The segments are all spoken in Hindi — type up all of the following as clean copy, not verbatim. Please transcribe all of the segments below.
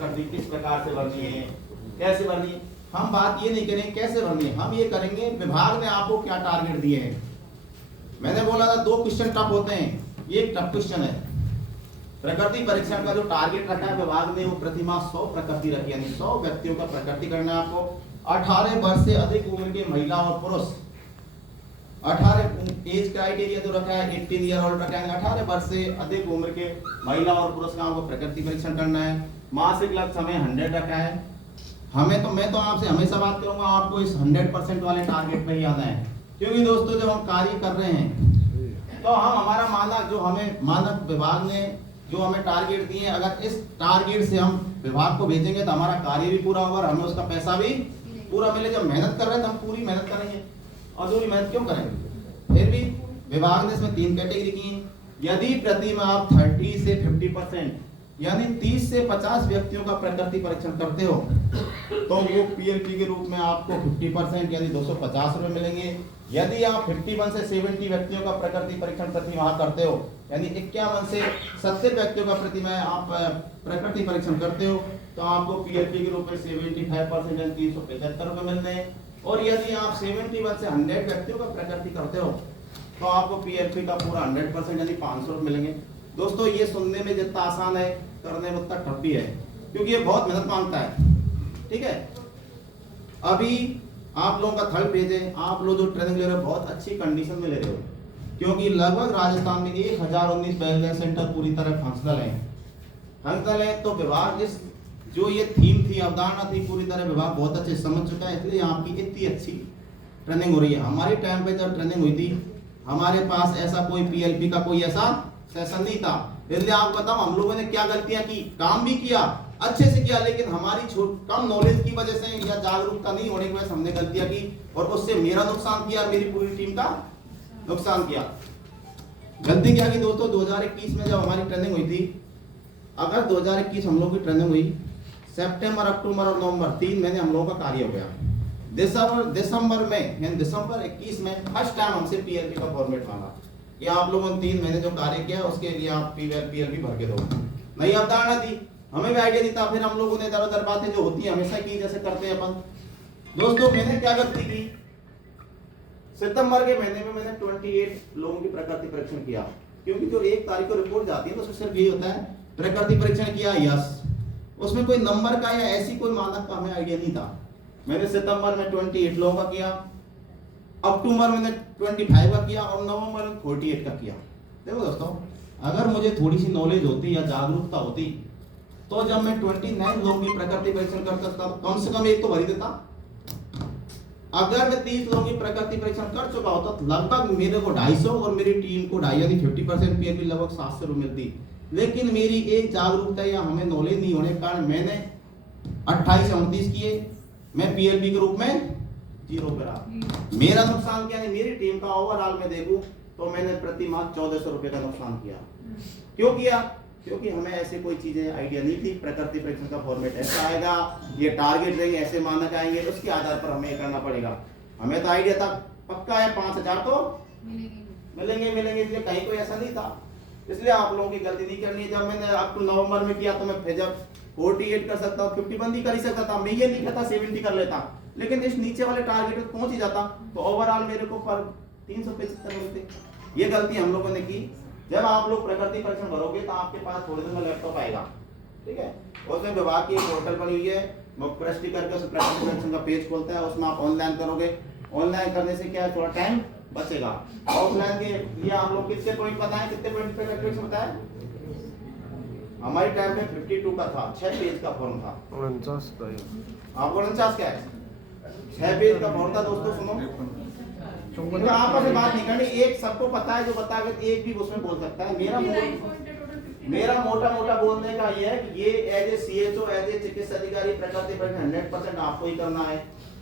किस प्रकार से भरनी है, कैसे भरनी है। हम बात ये नहीं करेंगे कैसे भरनी है, हम ये करेंगे विभाग ने आपको क्या टारगेट दिए हैं। मैंने बोला था 2 क्वेश्चन टफ होते हैं, ये एक टफ क्वेश्चन है। प्रकृति परीक्षण का जो टारगेट रखा है विभाग ने, वो प्रतिमाह 100 प्रकृति रखी, यानी 100 व्यक्तियों का प्रकृति करना है आपको। 18 वर्ष से अधिक उम्र के महिला और पुरुष, 18 एज क्राइटेरिया जो रखा है 18 ईयर ओल्ड रखा है, 18 वर्ष से अधिक उम्र के महिला और पुरुष का आपको प्रकृति परीक्षण करना है। मासिक लक्ष्य हमें 100 रखा है। मैं तो आपसे हमेशा बात करूंगा, आपको इस 100% वाले टारगेट पे ही आना है। क्योंकि दोस्तों जब हम कार्य कर रहे हैं तो हम हमारा मानक जो हमें मानक विभाग ने जो हमें टारगेट दिए हैं, अगर इस टारगेट से हम विभाग को भेजेंगे तो हमारा कार्य भी पूरा होगा और हमें उसका पैसा भी पूरा मिले। जब मेहनत कर रहे हैं तो हम पूरी मेहनत करेंगे, अधूरी मेहनत क्यों करेंगे। फिर भी विभाग ने इसमें 3 कैटेगरी की हैं। यदि प्रतिमाह आप 30 से 50% यानी 30 से 50 व्यक्तियों का प्रकृति परीक्षण करते हो तो वो पीएलपी के रूप में आपको 50% यानी 250 रुपए मिलेंगे। यदि आप 51 से 70 व्यक्तियों का प्रकृति परीक्षण प्रतिमाह करते हो, यानी 51 से 70 व्यक्तियों का प्रतिमाह आप प्रकृति परीक्षण करते हो तो आपको पीएलपी के रूप में 75% यानी 375 रुपए मिलते हैं। और यदि आप 71 से 100 व्यक्तियों का प्रकृति करते हो तो आपको पीएलपी का पूरा 100% यानी 500 रुपए मिलेंगे। दोस्तों ये सुनने में जितना आसान है करने में उतना टफ भी है, क्योंकि ये बहुत मेहनत मांगता है। ठीक है, अभी आप लोगों का थर्ड पेज है। आप लोग जो ट्रेनिंग ले रहे हो बहुत अच्छी कंडीशन में ले रहे हो, क्योंकि लगभग राजस्थान में 1019 बैलेंस सेंटर पूरी तरह फंक्शनल है। तो विभाग इस जो ये थीम थी, अवधारणा थी, पूरी तरह विभाग बहुत अच्छे समझ चुका है, इसलिए आपकी इतनी अच्छी ट्रेनिंग हो रही है। हमारे टाइम पे जब ट्रेनिंग हुई थी हमारे पास ऐसा कोई पीएलपी का कोई ऐसा सेशन नहीं था। इसलिए आपको बताऊं हम लोगों ने क्या गलतियां की, काम भी किया अच्छे से किया, लेकिन हमारी कम नॉलेज की वजह से या जागरूकता नहीं होने की वजह से हमने गलतियां की और उससे मेरा नुकसान किया, मेरी पूरी टीम का नुकसान किया। गलती क्या की दोस्तों, 2021 में जब हमारी ट्रेनिंग हुई थी, अगस्त 2021 हम लोग की ट्रेनिंग हुई, सितंबर, अक्टूबर और नवंबर 3 महीने हम लोगों का कार्य हो गया। दिसंबर में यानी दिसंबर 21 में फर्स्ट टाइम हमसे पीएलपी का फॉर्मेट मांगा कि आप लोगों ने 3 महीने जो कार्य किया उसके लिए आप पीएलपी भर के दो। नई अवधारणा थी, हमें भी आइडिया नहीं था। फिर हम लोगों ने दर बातें जो होती है हमेशा की जैसे करते हैं अपन। दोस्तों मैंने क्या गलती की, सितंबर के महीने में मैंने 28 लोगों की प्रकृति परीक्षण किया, क्योंकि जो 1 तारीख को रिपोर्ट जाती है तो उसमें सिर्फ यही होता है प्रकृति परीक्षण किया यस, उसमें कोई नंबर का या ऐसी कोई मानक का हमें आइडिया नहीं था। मैंने सितंबर में 28 लोगों का किया, अक्टूबर में 25 का किया और नवंबर में 48 का किया। देखो दोस्तों, अगर मुझे थोड़ी सी नॉलेज होती या जागरूकता होती तो जब मैं 29 लोगों की प्रकृति परीक्षण करता था कम से कम एक तो भर ही देता। अगर मैं 30 लोगों की प्रकृति परीक्षण कर चुका होता तो लगभग मेरे को 250 और मेरी टीम को 2.5 यानी 50% पीएलपी लगभग 700 रुपये मिलती। लेकिन मेरी एक जागरूकता या हमें नॉलेज नहीं होने के कारण मैंने 28 से 29 किए, मैं पीएलपी के रूप में 0 पे रहा। मेरा नुकसान क्या है, मेरी टीम का ओवरऑल में देखूं तो मैंने प्रति माह 1400 रुपए का नुकसान किया। क्यों किया, क्योंकि हमें ऐसे कोई चीजें आइडिया नहीं थी। प्रकृति परीक्षण का फॉर्मेट ऐसा आएगा, ये टारगेट रहेंगे, ऐसे मानक आएंगे, उसके आधार पर हमें करना पड़ेगा। हमें तो आइडिया था पक्का है 5000 तो मिलेंगे, इसलिए कहीं कोई ऐसा नहीं था। इसलिए आप लोगों की गलती नहीं करनी है। जब मैंने आपको नवंबर में किया तो मैं फिर जब 48 कर सकता हूँ, 50 बंदी कर ही सकता था, मैं ये नहीं कहता 70 कर लेता, लेकिन इस नीचे वाले टारगेट पे पहुंच ही जाता तो ओवरऑल मेरे को पर 375 मिलते। ये गलती हम लोगों ने की। जब आप लोग प्रकृति परीक्षण भरोगे तो आपके पास थोड़े दिन में लैपटॉप आएगा, ठीक है, उसमें विभाग की एक पोर्टल बनी हुई है, वो प्रेस करके उस प्रकृति परीक्षण का पेज खोलता है, उसमें आप ऑनलाइन करोगे। ऑनलाइन करने से क्या है, थोड़ा टाइम बचेगा। ऑफलाइन के लिए आप लोग कितने पॉइंट बताएं, कितने पॉइंट पे प्रैक्टिस बताएं। हमारे टाइम में 52 का था, 6 पेज का फॉर्म था। 49 था, आपको 49 क्या है, 6 पेज का फॉर्म था। दोस्तों सुनो, तो आपस में बात नहीं करनी, एक सबको पता है, जो बताएगा एक भी उसमें बोल सकता है। मेरा मोटा बोलने का ये है कि ये as a CHO, as a चिकित्सा अधिकारी प्रकृति परीक्षण 100% आपको ही करना है।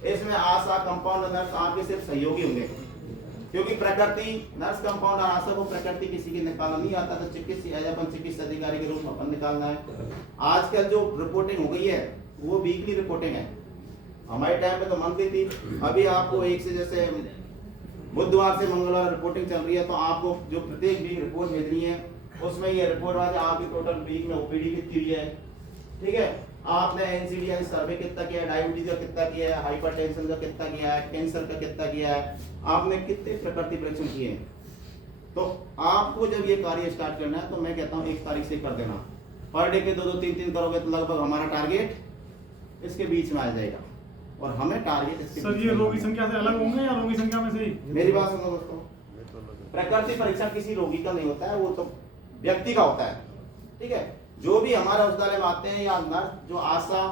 इसमें आशा, कंपाउंडर, नर्स आपके सिर्फ सहयोगी होंगे, क्योंकि प्रकृति नर्स, कंपाउंडर, आशा को प्रकृति किसी की निकालना नहीं आता, तो चिकित्सा अधिकारी के रूप में अपन निकालना है। आजकल जो रिपोर्टिंग हो गई है वो वीकली रिपोर्टिंग है, हमारे टाइम पे तो मंथली थी। अभी आपको एक से जैसे बुधवार से मंगलवार रिपोर्टिंग चल रही है, तो आपको जो प्रत्येक वीक रिपोर्ट भेजनी है उसमें ये रिपोर्ट आज आपकी टोटल वीक में ओपीडी कितनी हुई है, ठीक है, आपने एनसीडी सर्वे कितना किया है, डायबिटीज का कितना किया है, हाइपरटेंशन का कितना किया है, कैंसर का कितना किया है, आपने कितने प्रकृति परीक्षण किए हैं। तो आपको जब ये कार्य स्टार्ट करना है तो मैं कहता हूँ 1 तारीख से कर देना। पर डे के 2-2 3-3 करोगे तो लगभग हमारा टारगेट इसके बीच में आ जाएगा। और हमें टारगेट इसके सर ये रोगी संख्या से अलग होंगे या रोगी संख्या में से ही? मेरी बात सुनो दोस्तों, प्रकृति परीक्षण किसी रोगी का नहीं होता है, वो तो व्यक्ति का होता है। ठीक है, जो भी हमारे अस्पताल में आते हैं या नर्स जो आशा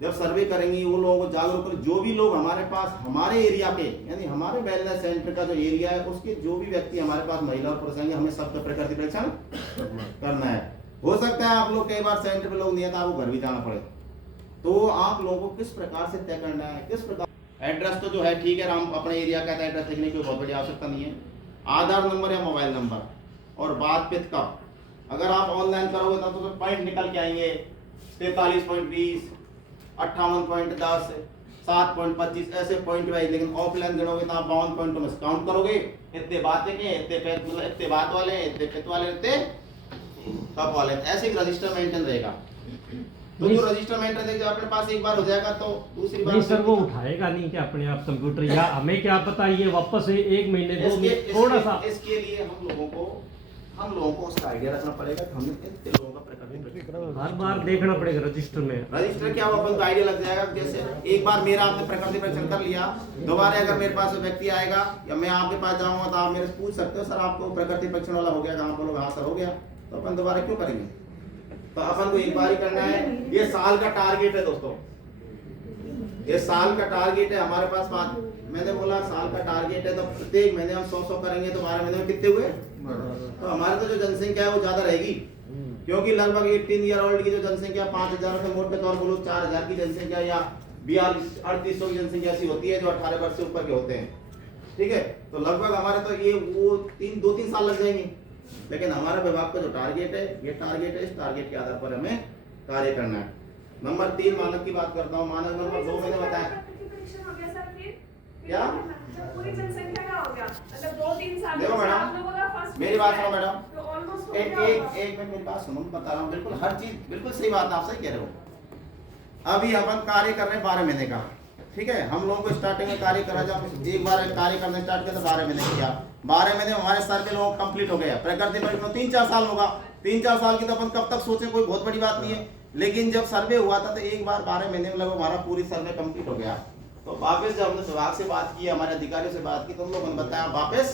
जब सर्वे करेंगी वो लोगों को जागरूक करें। जो भी लोग हमारे पास हमारे एरिया के यानी हमारे वेलनेस सेंटर का जो एरिया है उसके जो भी व्यक्ति हमारे पास महिला और पुरुष आएंगे हमें सबका प्रकृति परीक्षण करना है। हो सकता है आप लोग कई बार सेंटर पे लोग नहीं आता, आपको घर भी जाना पड़े, तो आप लोगों को किस प्रकार से तय करना है, किस प्रकार एड्रेस तो जो है ठीक है, हम अपने एरिया का एड्रेस लिखने की बहुत बड़ी आवश्यकता नहीं है। आधार नंबर या मोबाइल नंबर और बात पित का अगर आप ऑनलाइन करोगे तो पॉइंट निकल के आएंगे 43.20, 58.10, 7.25 ऐसे पॉइंट वाइज। लेकिन ऑफलाइन गिनोगे तो आप 52 पॉइंटों में काउंट करोगे, इतने बातें के इतने पेट मतलब इतने बात वाले इतने पित वाले इतने कप वाले, ऐसे एक रजिस्टर मेंटेन रहेगा। तो जो रजिस्टर मेंटेन जब अपने पास एक बार हो जाएगा तो दूसरी बार नहीं सर वो उठाएगा नहीं क्या अपने आप कंप्यूटर, या हमें क्या पता ये वापस 1 महीने 2 महीने थोड़ा सा इसके लिए हम लोगों को उसका आइडिया रखना पड़ेगा कि हमने कितने लोगों का प्रकृति हर बार देखना पड़ेगा रजिस्टर में। रजिस्टर क्या हुआ अपन को आइडिया लग जाएगा। जैसे एक बार मेरा आपने प्रकृति परीक्षण कर लिया, दोबारा अगर मेरे पास व्यक्ति आएगा या मैं आपके पास जाऊंगा तो आप मेरे से पूछ सकते हो सर आपको प्रकृति परीक्षण वाला हो गया, कहाँ बोलोगे हाँ सर हो गया, तो अपन दोबारा क्यों करेंगे। तो अपन को एक बार ही करना है। ये साल का टारगेट है दोस्तों, ये साल का टारगेट है हमारे पास। मैंने बोला साल का टारगेट है तो प्रत्येक महीने हम 100 करेंगे तो 12 महीने में कितने हुए। तो हमारे तो जो जनसंख्या है वो ज्यादा रहेगी, क्योंकि लगभग 18 ईयर ओल्ड की जो जनसंख्या 5000 से मोटे तौर पर 4000 की जनसंख्या या 3800 की जनसंख्या ऐसी होती है जो 18 वर्ष से ऊपर के होते हैं। ठीक है, तो लगभग हमारे तो ये वो 2-3 साल लग जाएंगे। लेकिन हमारा विभाग का जो टारगेट है ये टारगेट है, इस टारगेट के आधार पर हमें कार्य करना है। नंबर 3 मानक की बात करता हूँ। मानक नंबर 2 मैंने बताया क्या पूरी जनसंख्या का हो गया, मतलब 2-3 साल देखो मैडम, आप लोगों का फर्स्ट मेरी बात सुनो मैडम, तो ऑलमोस्ट एक मिनट मेरी बात सुनो, बता रहा हूँ बिल्कुल हर चीज बिल्कुल सही बात आप सही कह रहे हो। अभी अपन कार्य कर रहे हैं 12 महीने का। ठीक है, हम लोगों को स्टार्टिंग में कार्य करा जब एक बार कार्य करना स्टार्ट किया तो 12 महीने किया। 12 महीने हमारे सर के लोगों कंप्लीट हो गया। प्रकृति परीक्षण 3-4 साल होगा, 3-4 साल की तो अपन कब तक सोचे, कोई बहुत बड़ी बात नहीं है। लेकिन जब सर्वे हुआ था तो एक बार 12 महीने में लगभग हमारा पूरी सर्वे कंप्लीट हो गया। तो वापस जब हमने विभाग से बात की, हमारे अधिकारियों से बात की, तो उन लोगों ने बताया वापस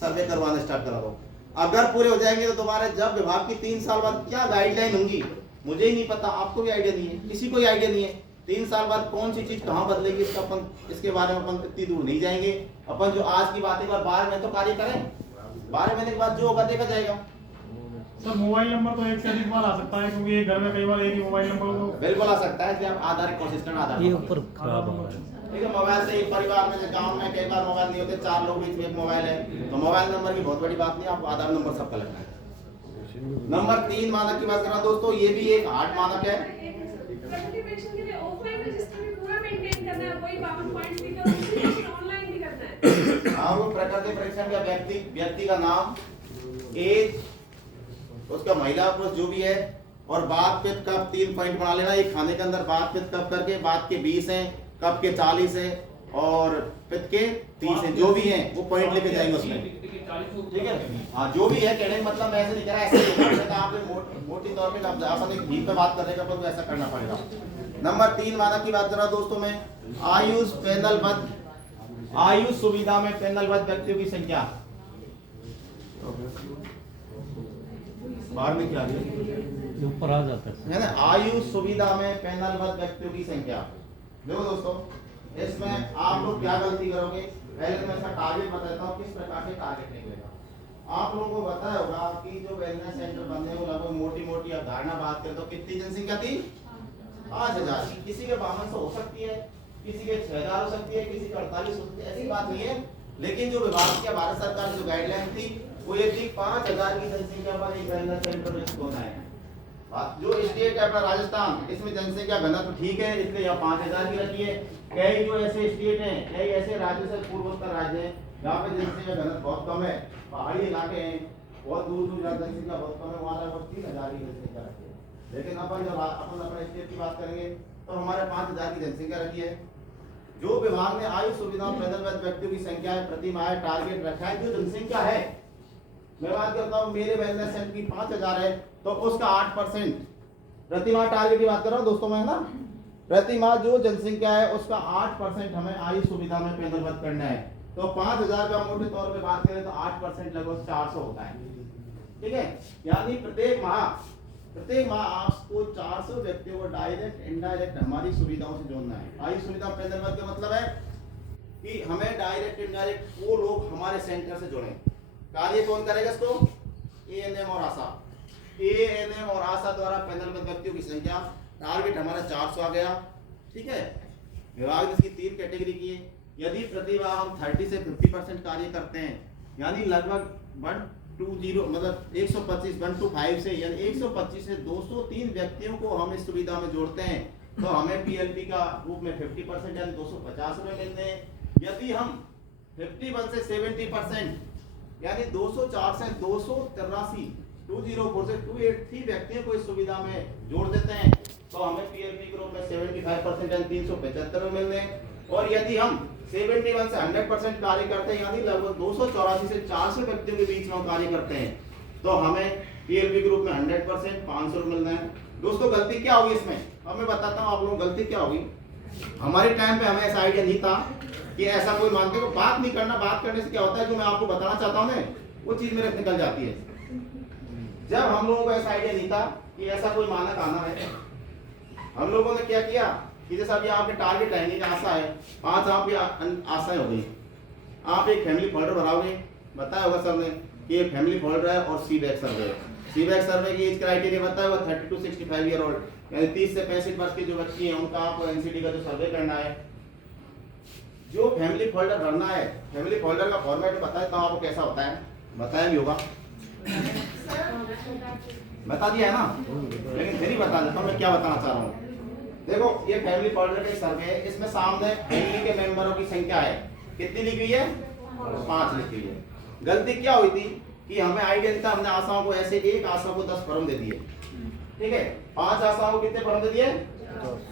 सर्वे करवाना स्टार्ट करा दो। अगर पूरे हो जाएंगे तो दोबारा जब विभाग की 3 साल बाद क्या गाइडलाइन होंगी मुझे ही नहीं पता, आपको भी आइडिया नहीं है, किसी को आइडिया नहीं है। 3 साल बाद कौन सी चीज कहाँ बदलेगी इसका अपन इसके बारे में अपन इतनी दूर नहीं जाएंगे। अपन जो आज की बात एक बार 12 महीने तो कार्य करें, 12 महीने के बाद जो होगा देखा जाएगा। सर मोबाइल नंबर तो एक से अधिक बार आ सकता है, क्योंकि एक घर में कई बार एक ही मोबाइल नंबर हो। बिल्कुल आ सकता है, आप आधार कंसिस्टेंट आधार ये ऊपर खराब हो गया। ठीक है, मोबाइल से एक परिवार में गांव में कई बार मोबाइल नहीं होते, 4 लोग बीच में एक मोबाइल है, तो मोबाइल नंबर की बहुत बड़ी बात नहीं, आपको आधार नंबर सबका लगना है। नंबर 3 मानक की बात कर रहा हूं दोस्तों, ये भी एक हार्ड मानक है। प्रकृति परीक्षण के लिए ऑफलाइन रजिस्टर भी पूरा मेंटेन करना है, कोई 52 पॉइंट्स भी तो ऑनलाइन भी करना है। हाँ, वो प्रकृति परीक्षण का व्यक्ति का नाम, एज, उसका महिला पुरुष जो भी है, और बात पित कप 3 पॉइंट बना लेना। एक खाने के अंदर बात पित कप करके, बात के 20 हैं, कप के 40 हैं और पित के 30 हैं, जो भी हैं वो पॉइंट लेके जाएंगे उसमें। ठीक है, हाँ जो भी है, कहने का मतलब मैं ऐसे नहीं कह रहा, ऐसे आपने मोटी तौर पे अपन एक धीप पे बात करने का तो ऐसा करना पड़ेगा। नंबर 3 मानक की बात कर रहा हूं दोस्तों मैं, आयुष सुविधा में पैनलबद्ध व्यक्तियों की संख्या। बाहर में क्या है ऊपर आ जाता है ना, आयुष सुविधा में पैनलबद्ध व्यक्तियों की संख्या। देखो दोस्तों, इसमें आप लोग क्या गलती करोगे, पहले मैं इसका टारगेट बताता हूँ किस प्रकार के टारगेट निकलेगा। आप लोगों को पता होगा कि जो वेलनेस सेंटर बने वो लगभग मोटी अवधारणा बात करें तो कितनी जनसंख्या थी, 5000 की। किसी के 5200 हो सकती है, किसी के 6000 हो सकती है, किसी के 48 हो सकती है, ऐसी बात नहीं है। लेकिन जो विभाग की भारत सरकार की जो गाइडलाइन थी वो ये थी 5000 की जनसंख्या पर एक वेलनेस सेंटर होना है। जो स्टेट है अपना राजस्थान, इसमें जनसंख्या घनत्व ठीक है इसलिए यहाँ 5000 की रखी है। कई जो ऐसे स्टेट हैं, कई ऐसे राज्यों से पूर्वोत्तर राज्य हैं जहाँ पे जनसंख्या घनत्व बहुत कम है, पहाड़ी इलाके हैं, बहुत दूर जनसंख्या बहुत कम है, वहाँ लगभग 3000 की जनसंख्या रखी है। लेकिन अपन जब अपन अपने स्टेट की बात करेंगे तो हमारे 5000 की जनसंख्या रखी है। जो विभाग में आयु सुविधाओं पैदल व्यक्तियों की संख्या है प्रति माह टारगेट रखा है, जो जनसंख्या है, मैं बात करता हूँ मेरे वेलनेस सेंटर की 5000 है तो उसका 8% प्रति माह टारगेट की बात कर रहा हूँ दोस्तों मैं ना, प्रति माह जो जनसंख्या है उसका 8% हमें आयु सुविधा में पैदल करना है। तो 5000 का मोटे तौर पे बात करें तो 8% लगभग 400 होता है, ठीक है। यानी प्रत्येक माह आपको 400 व्यक्तियों को डायरेक्ट इनडायरेक्ट हमारी सुविधाओं से जोड़ना है। आयु सुविधा पैदल का मतलब है कि हमें डायरेक्ट इनडायरेक्ट वो लोग हमारे सेंटर से जुड़े। कार्य कौन करेगा इसको? एएनएम और आशा। एएनएम और आशा द्वारा पैदल व्यक्तियों की संख्या टारगेट हमारा 400 आ गया, ठीक है। विभाग ने इसकी 3 कैटेगरी की है। यदि प्रतिभा हम 30 से 50% कार्य करते हैं, यानी लगभग 120 मतलब 125 125 से यानी 125 से 203 व्यक्तियों को हम इस सुविधा में जोड़ते हैं तो हमें पीएलपी का रूप में 50% यानी 250 रुपए मिलते हैं। यदि हम 51 से 70% यानी 204 से 283 204 से 283 व्यक्तियों को इस सुविधा में जोड़ देते हैं तो हमें पीएलपी के रूप में 75% यानी 375 रुपए मिलते हैं। और यदि हम 71 से 100% कार्य करते हैं यानी लगभग 284 से 400 व्यक्तियों के बीच में हम कार्य करते हैं तो हमें पीएलपी के रूप में 100% 500 रुपए मिलना है। दोस्तों गलती क्या होगी इसमें, अब मैं बताता हूँ आप लोगों को गलती क्या होगी। हमारे टाइम पे हमें ऐसा आइडिया नहीं था कि ऐसा कोई मानते को बात नहीं करना, बात करने से क्या होता है जो मैं आपको बताना चाहता हूँ ना वो चीज मेरे निकल जाती है। जब हम लोगों को ऐसा आइडिया नहीं था कि ऐसा कोई मानक आना है, हम लोगों ने क्या किया कि जैसा अभी आपके टारगेट रहेंगे कि आशा है 5 आपकी आशाएं हो गई, आप एक फैमिली फोल्डर भराओगे, बताया होगा सर ने कि ये फैमिली फोल्डर है और सीबैक सर्वे। सीबैक सर्वे की एज क्राइटेरिया बताया हुआ 30 to 65 ईयर ओल्ड यानी 30 से 65 वर्ष की जो बच्ची है उनका आपको एनसीडी का जो सर्वे करना है। जो फैमिली फोल्डर भरना है, फैमिली फोल्डर का फॉर्मेट बताया था आपको कैसा होता है, बताया भी होगा, बता दिया है ना, लेकिन फिर ही बता देता हूँ मैं क्या बताना चाह रहा हूँ। देखो ये फैमिली फोल्डर का सर्वे है, इसमें सामने फैमिली के मेंबरों की संख्या है कितनी लिखी हुई है? 5 लिखी हुई है। गलती क्या हुई थी कि हमें आइडिया था, हमने आशाओं को ऐसे एक आशा को 10 फॉर्म दे दिए, ठीक है। 5 आशाओं को कितने फॉर्म दे दिए?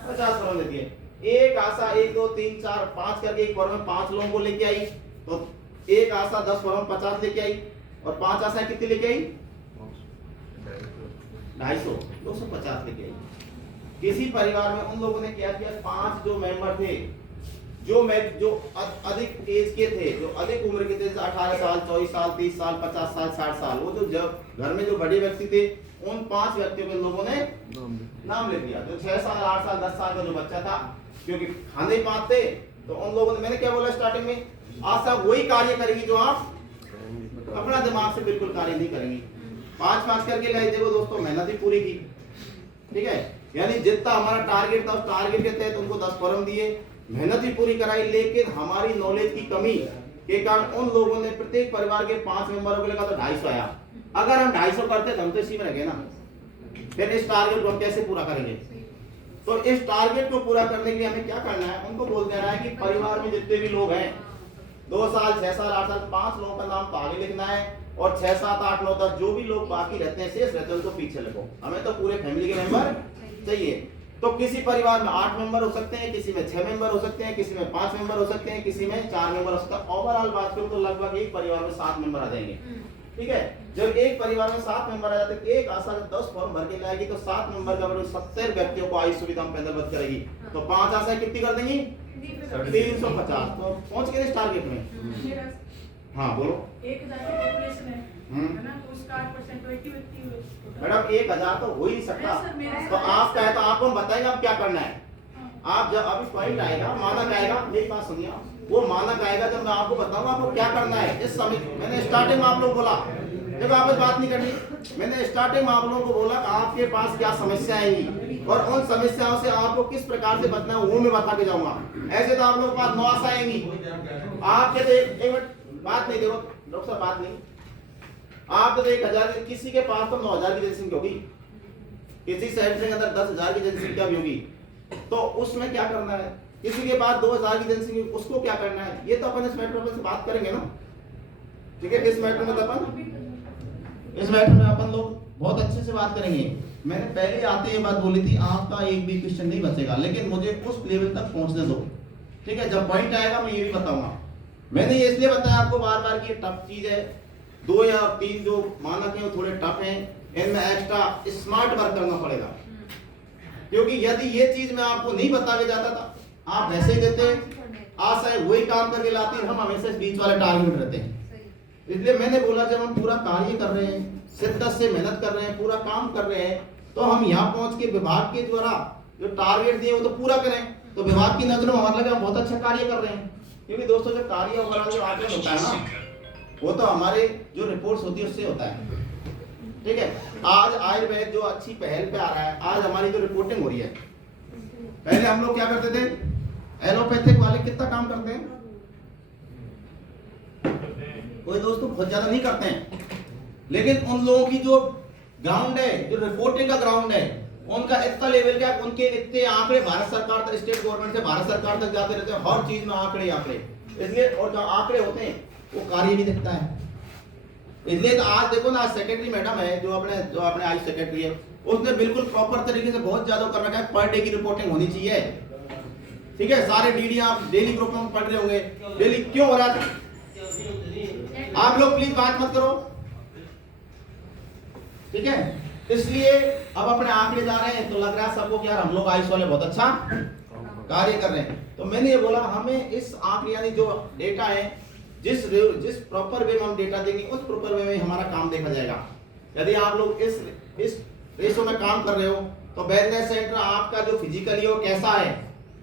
50 फॉर्म दे दिए। एक आशा 1 2 3 4 5 करके एक फॉर्म में 5 लोगों को लेके आई तो एक आशा 10 फॉर्म 50 लेके आई और 5 आशाएं कितनी लेके आई? 250 250 लेके आई। किसी परिवार में उन लोगों ने क्या किया, 5 जो मेंबर थे जो अधिक एज के थे, जो अधिक उम्र के थे, 18 साल 24 साल 30 साल 50 साल 60 साल, वो जो जब घर में जो बड़े व्यक्ति थे उन 5 व्यक्तियों के लोगों ने नाम ले दिया। तो 6 साल 8 साल 10 साल का जो बच्चा था, क्योंकि खाने ही 5 थे तो उन लोगों ने, मैंने क्या बोला स्टार्टिंग में, आशा वही कार्य करेगी जो आप अपना दिमाग से बिल्कुल कार्य नहीं करेंगी। 5 करके गए, देखो दोस्तों मेहनत ही पूरी की, ठीक है। यानी जितना हमारा टारगेट था उस टारगेट के तहत उनको 10 फॉर्म दिए, मेहनत ही पूरी कराई, लेकिन हमारी नॉलेज की कमी के कारण उन लोगों ने प्रत्येक परिवार के 5 मेंबरों के लिए कहा तो 250 आया। अगर हम 250 करते तो हम तो इसी में रह ना, फिर इस टारगेट को हम कैसे पूरा करेंगे? तो इस टारगेट को पूरा करने के लिए हमें क्या करना है, उनको बोल देना है कि परिवार में जितने भी लोग हैं 2 साल 6 साल 8 साल 5 लोगों का नाम तो आगे लिखना है और 6 7 8 9 10 जो भी लोग बाकी रहते हैं शेष रहते हैं उनको पीछे लिखो। हमें तो पूरे फैमिली के मेंबर चाहिए। तो किसी परिवार में 8 मेंबर हो सकते हैं, किसी में 6 मेंबर हो सकते हैं, किसी में 5 मेंबर हो सकते हैं, किसी में 4 मेंबर हो सकता है। ओवरऑल बात करूं तो लगभग एक परिवार में 7 मेंबर आ जाएंगे, ठीक है। जब एक परिवार में 7 मेंबर आ जाते हैं, एक आशा 10 फॉर्म भर के लाएगी तो 7 मेंबर का मतलब 70 व्यक्तियों को आयु सुविधा में पैदल करेगी। तो 5 आशाएं कितनी कर देंगी? 350। तो पहुंच गए इस टारगेट में। हाँ बोलो। 1000 की पॉपुलेशन है ना, तो उसका 8% तो 80 व्यक्ति हुए। मैडम 1000 तो हो ही नहीं सकता, तो आप कहे तो आपको हम बताएंगे आप क्या करना है। आप जब अभी पॉइंट आएगा, मानक आएगा, मेरी बात सुनिए, वो मानक आएगा जब मैं आपको बताऊंगा आपको क्या करना है। इस समय मैंने स्टार्टिंग में आप लोग बोला, देखो आप बात नहीं करनी, मैंने स्टार्टिंग में आप लोगों को बोला आपके पास क्या समस्या आएंगी और उन समस्याओं से आपको किस प्रकार से बचना है वो मैं बता के जाऊंगा। ऐसे तो आप लोगों के पास 9 आशा आएंगी, आप कहते एक मिनट बात नहीं, देखो डॉक्टर साहब बात नहीं, आप तो 1000, किसी के पास तो 9000 की जनसंख्या होगी, किसी शहर के अंदर 10000 की जनसंख्या भी होगी, तो उसमें क्या करना है। किसी के पास 2000 की जनसंख्या, उसको क्या करना है, ये तो अपन इस मैटर में से बात करेंगे ना, ठीक है। इस मैटर में तो अपन, इस मैटर में अपन लोग बहुत अच्छे से बात करेंगे। मैंने पहले आते ये बात बोली थी, आपका एक भी क्वेश्चन नहीं बचेगा, लेकिन मुझे उस लेवल तक पहुंचने दो, ठीक है। जब पॉइंट आएगा मैं ये भी बताऊंगा। मैंने ये इसलिए बताया आपको बार बार कि ये टफ चीज है। 2 या 3 जो मानक है वो थोड़े टफ हैं, इनमें एक्स्ट्रा स्मार्ट वर्क करना पड़ेगा, क्योंकि यदि ये चीज मैं आपको नहीं बता के जाता था, आप वैसे ही देते, आज शायद वही काम करके लाते, हम हमेशा इस बीच वाले टारगेट रहते हैं। इसलिए मैंने बोला जब हम पूरा कार्य कर रहे हैं, शिद्दत से मेहनत कर रहे हैं, पूरा काम कर रहे हैं, तो हम यहाँ पहुंच के विभाग के द्वारा जो टारगेट दिए वो तो पूरा करें, तो विभाग की नजरों में हमारा लगा हम बहुत अच्छा कार्य कर रहे हैं। क्योंकि दोस्तों जो कार्य ओवरऑल जो आकलन होता है ना, वो तो हमारे जो रिपोर्ट्स होती है उससे होता है, ठीक है। आज आयुर्वेद जो अच्छी पहल पे आ रहा है, आज हमारी जो रिपोर्टिंग हो रही है, पहले हम लोग क्या करते थे, एलोपैथिक वाले कितना काम करते हैं, कोई दोस्तों बहुत ज्यादा नहीं करते हैं, लेकिन उन लोगों की जो ग्राउंड है, जो रिपोर्टिंग का ग्राउंड है, उनका इतना लेवल क्या, उनके इतने आंकड़े भारत सरकार तक, स्टेट गवर्नमेंट से भारत सरकार तक जाते रहते हैं, हर चीज में आंकड़े आंकड़े, इसलिए और जो आंकड़े होते हैं वो कार्य भी दिखता है। इसलिए तो आज देखो ना, सेक्रेटरी मैडम है जो अपने आयुष सेक्रेटरी है, उसने बिल्कुल प्रॉपर तरीके से बहुत ज्यादा कर रखा है, पर डे की रिपोर्टिंग होनी चाहिए, ठीक है। सारे डीडी आप डेली ग्रुप में पढ़ रहे होंगे, डेली क्यों हो रहा है, आप लोग प्लीज बात मत करो, ठीक है। इसलिए अब अपने आंकड़े जा रहे हैं, तो लग रहा है सबको कि यार हम लोग आयुष वाले बहुत अच्छा कार्य कर रहे हैं। तो मैंने ये बोला हमें इस आंकड़े यानी जो डेटा है, जिस प्रॉपर वे में हम डेटा देंगे, उस प्रॉपर वे में हमारा काम देखा जाएगा। यदि आप लोग इस रेशो में काम कर रहे हो, तो वेलनेस सेंटर आपका जो फिजिकली हो कैसा है,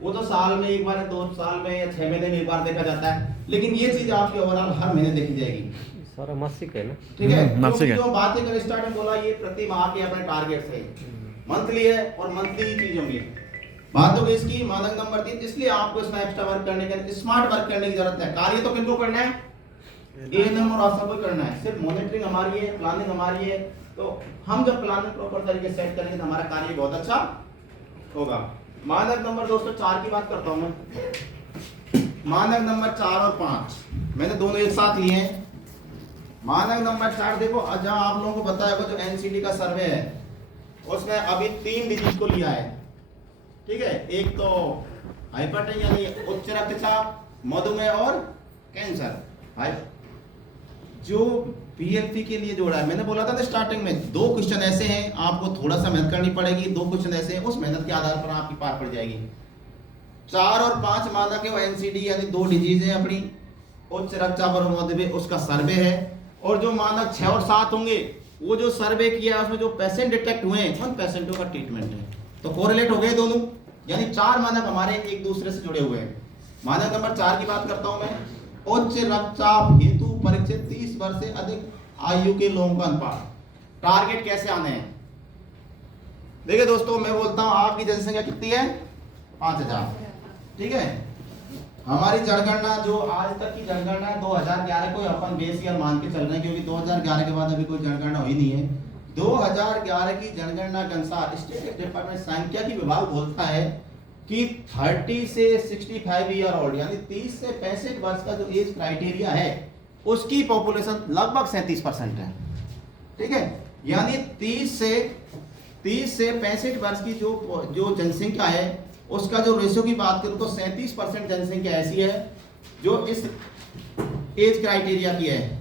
वो तो साल में एक बार, 2 साल में या 6 महीने में एक बार देखा जाता है, लेकिन ये चीज आपकी ओवरऑल हर महीने देखी जाएगी, सारा मासिक है ना, ठीक है। मासिक है। जो बातें कर स्टार्ट में बोला, ये प्रति माह के अपने टारगेट है, मंथली है और मंथली चीज होंगी। बात हो गई इसकी मानक नंबर 3, इसलिए आपको इसमें एक्स्ट्रा वर्क करने के, स्मार्ट वर्क करने की जरूरत है। कार्य तो किनको करना है, एएनएम और आशा को करना है, सिर्फ मॉनिटरिंग हमारी है, प्लानिंग हमारी है। तो हम जब प्लानिंग प्रॉपर तरीके से सेट करेंगे तो हमारा कार्य बहुत अच्छा होगा। मानक नंबर दोस्तों 4 की बात करता हूं मैं। मानक नंबर 4 और 5 मैंने दोनों एक साथ लिए हैं। मानक नंबर 4 देखो, जहां आप लोगों को बताया जो एनसीडी का सर्वे है, उसमें अभी 3 डिजीज को लिया है, ठीक है। एक तो हाइपरटेंशन यानी उच्च रक्तचाप, मधुमेह और कैंसर। जो पीएलपी के लिए जोड़ा है, मैंने बोला था ना स्टार्टिंग में, 2 क्वेश्चन ऐसे हैं, आपको थोड़ा सा मेहनत करनी पड़ेगी, 2 क्वेश्चन ऐसे हैं, उस मेहनत के आधार पर आपकी पार पड़ जाएगी। 4 और 5 मानक है वो एनसीडी यानी 2 डिजीज है अपनी, उच्च रक्तचाप और मधुमेह, उसका सर्वे है। और जो मानक 6 और 7 होंगे, वो जो सर्वे किया है उसमें जो पेशेंट डिटेक्ट हुए हैं, उन पेशेंटों का ट्रीटमेंट है। तो कोरिलेट हो गए दोनों, यानी 4 मानक हमारे एक दूसरे से जुड़े हुए हैं। मानक नंबर 4 की बात करता हूं मैं। उच्च रक्तचाप हेतु परीक्षित 30 वर्ष से अधिक आयु के लोगों का अनुपात, टारगेट कैसे आने हैं। देखिए दोस्तों, मैं बोलता हूं आपकी जनसंख्या कितनी है, 5000, ठीक है। हमारी जनगणना जो आज तक की जनगणना 2011 को अपन बेस ईयर मान के चल रहे हैं, क्योंकि 2011 के बाद अभी कोई जनगणना हुई नहीं है। 2011 की जनगणना के अनुसार स्टेटिस्टिक्स डिपार्टमेंट सांख्यिकी विभाग बोलता है कि 30 से 65 ईयर ओल्ड यानी 30 से 65 वर्ष का जो एज क्राइटेरिया है, उसकी पॉपुलेशन लगभग 37% है, ठीक है। यानी 30 से 65 वर्ष की जो जनसंख्या है, उसका जो रेशियो की बात करूं तो 37% जनसंख्या ऐसी है जो इस एज क्राइटेरिया की है।